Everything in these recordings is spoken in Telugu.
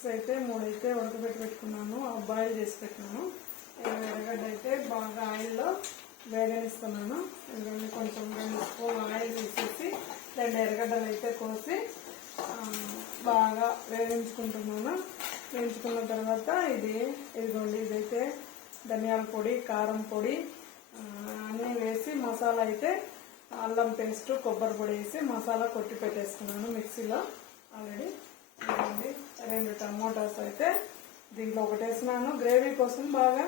ఎగ్స్ అయితే 3 అయితే ఉడకబెట్టి పెట్టుకున్నాను, బాయిల్ చేసి పెట్టినాను. ఎర్రగడ్డ అయితే బాగా ఆయిల్లో వేగనిస్తున్నాను. ఎందుకంటే కొంచెం 2 స్పూన్ ఆయిల్ తీసేసి 2 ఎర్రగడ్డలు అయితే కోసి బాగా వేయించుకుంటున్నాను. వేయించుకున్న తర్వాత ఇదిగోండి, ఇదైతే ధనియాల పొడి, కారం పొడి అన్నీ వేసి మసాలా అయితే అల్లం పేస్ట్, కొబ్బరి పొడి వేసి మసాలా కొట్టి పెట్టేసుకున్నాను మిక్సీలో ఆల్రెడీ. ఇదిగోండి 2 టమోటాస్ అయితే దీంట్లో ఒకటి వేసినాను. గ్రేవీ కోసం, బాగా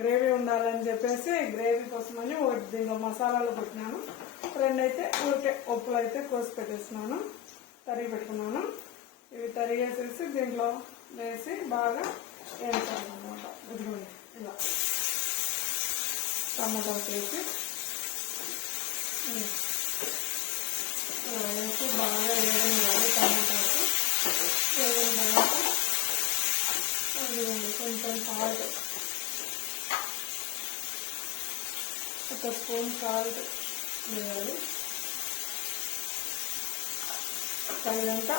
గ్రేవీ ఉండాలని చెప్పేసి గ్రేవీ కోసమని ఒకటి దీంట్లో మసాలాలు పెట్టినాను. 2 అయితే ఊరికే ఉప్పులు అయితే కోసి పెట్టేసినాను, తరిగి పెట్టుకున్నాను. ఇవి తరిగేసేసి దీంట్లో వేసి బాగా వేయించాలన్నమాట. ఇదిగోండి ఇలా టమాటాస్ వేసి బాగా వేగనివ్వాలి. టమాటాస్ వేగిన తర్వాత ఇదిగోండి కొంచెం సాల్ట్, 1 స్పూన్ సాల్ట్ వేయాలి. తగినంత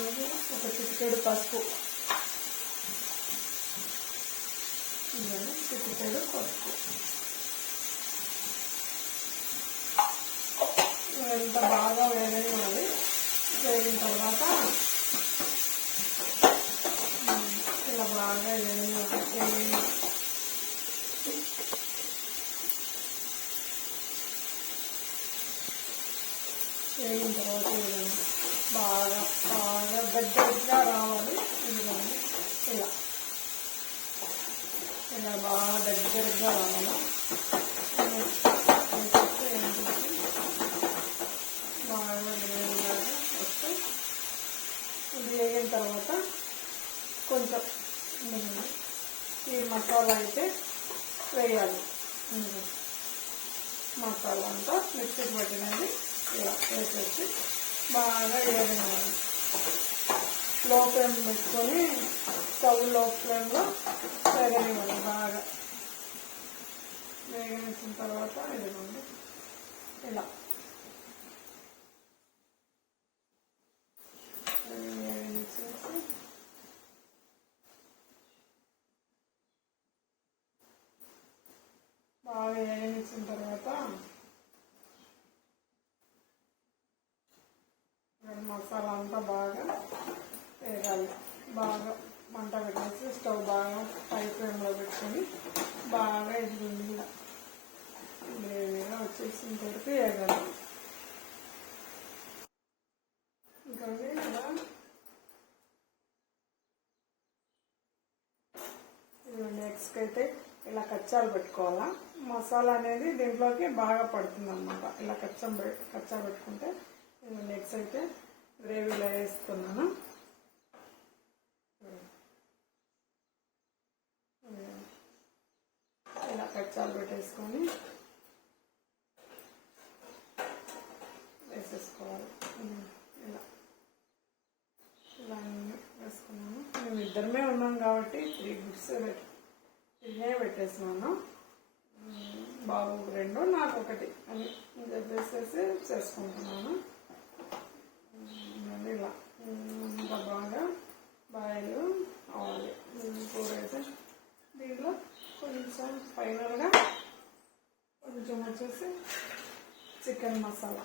1 చిటికెడు పసుపు, చిటికెడు పసుపు. ఇదంతా బాగా వేగనివ్వాలి. వేగిన తర్వాత ఇలా బాగా వేగనివ్వాలి. వేగిన తర్వాత బాగా బాగా దగ్గరగా రావాలి. ఇదిగోండి ఇలా ఇలా బాగా దగ్గరగా రావాలి. బాగా గ్రేవీలాగా వస్తే ఇది వేగిన తర్వాత కొంచెం ఈ మసాలా అయితే వేయాలి. మసాలా అంతా మిక్సీకి పట్టినది ఇలా వేసేసి బాగా వేగనివ్వాలి. లో ఫ్లేమ్ పెట్టుకొని స్టవ్ లో ఫ్లేమ్లో వేగనివ్వాలి. బాగా వేగనిచ్చిన తర్వాత ఇదిగోండి ఇలా వేగనిచ్చేసి బాగా వేగనిచ్చిన తర్వాత మసాలా అంతా బాగా వేగాలి. బాగా మంట పెట్టేసి స్టవ్ బాగా హై ఫ్లేమ్లో పెట్టుకొని బాగా ఎదుగుంది గ్రేవీగా వచ్చేసిన వరకు వేగాలి. ఇంకా ఇలా ఇదిగోండి ఎగ్స్కి అయితే ఇలా కచ్చాలు పెట్టుకోవాలా. మసాలా అనేది దీంట్లోకి బాగా పడుతుంది అన్నమాట. ఇలా కచ్చా పెట్టుకుంటే ఎగ్స్ అయితే గ్రేవీలో వేస్తున్నాను. ఇలా కచ్చాలు పెట్టేసుకొని వేసేసుకోవాలి. ఇలా ఇలా వేసుకున్నాను. మేము ఇద్దరమే ఉన్నాం కాబట్టి 3 గుడ్స్ పెట్టేసినాను. బాబు 2, నాకు 1 అని చెప్పేసేసి చేసుకుంటున్నాను. ఇలా ఇంకా బాగా బాయిల్ అవ్వాలి. కూర అయితే దీంట్లో కొంచెం ఫైనల్గా కొంచెం వచ్చేసి చికెన్ మసాలా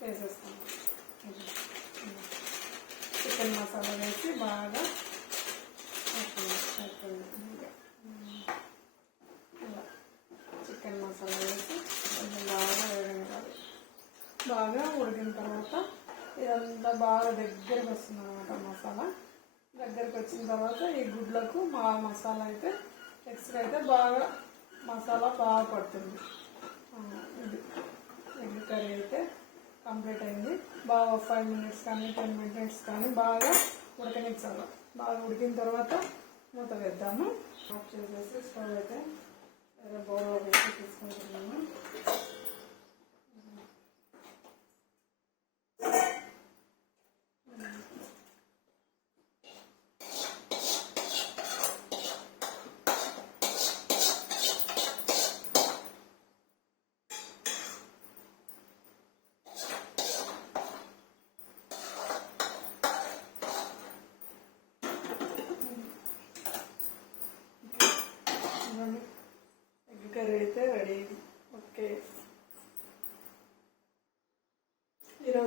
వేసేస్తాను. చికెన్ మసాలా వేసి బాగా ఇలా చికెన్ మసాలా వేసి కొంచెం బాగా వేగనివ్వాలి. బాగా ఉడికిన తర్వాత ఇదంతా బాగా దగ్గరికి వస్తుంది అన్నమాట. మసాలా దగ్గరికి వచ్చిన తర్వాత ఈ గుడ్లకు మసాలా అయితే ఎగ్స్కి అయితే బాగా మసాలా బాగా పడుతుంది. ఇది ఎగ్ కర్రీ అయితే కంప్లీట్ అయింది. బాగా 5 మినిట్స్ కానీ 10 మినిట్స్ కానీ బాగా ఉడకనిచ్చాలి. బాగా ఉడికిన తర్వాత మూత వేద్దాము. ఆఫ్ చేసేసి స్టవ్ అయితే వేరే బౌల్లో వేసి తీసుకుంటున్నాము.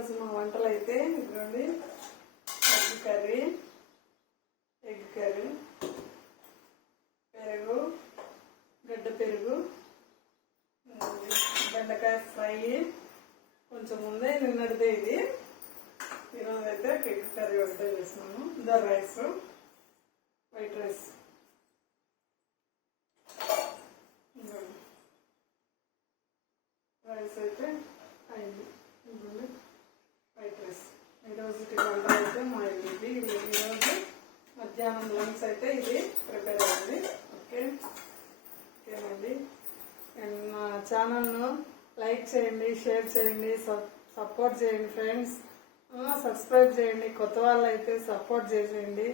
ఈరోజు మా వంటలు అయితే ఇదిగోండి, ఎగ్ కర్రీ, పెరుగు, గడ్డ పెరుగు, బెండకాయ ఫ్రై, కొంచెం ముందే నిన్నటిదే ఇది. ఈరోజు అయితే ఎగ్ కర్రీ ఒకటే చేస్తున్నాను. Rice, white rice. రైస్ అయితే అయింది. White rice. ఈరోజు వంట అయితే మా ఇది ఈరోజు మధ్యాహ్నం లంచ్ అయితే ఇది ప్రిపేర్ అయింది. ఓకేనండి. అండ్ నా ఛానల్ను లైక్ చేయండి, షేర్ చేయండి, సపోర్ట్ చేయండి ఫ్రెండ్స్. సబ్స్క్రైబ్ చేయండి. కొత్త వాళ్ళు అయితే సపోర్ట్ చేసేయండి.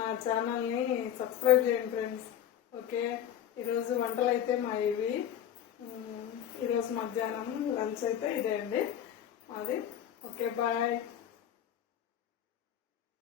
నా ఛానల్ని సబ్స్క్రైబ్ చేయండి ఫ్రెండ్స్. ఓకే, ఈరోజు వంటలు అయితే మా ఇవి. ఈరోజు మధ్యాహ్నం లంచ్ అయితే ఇదే అండి మాది. Okay, bye.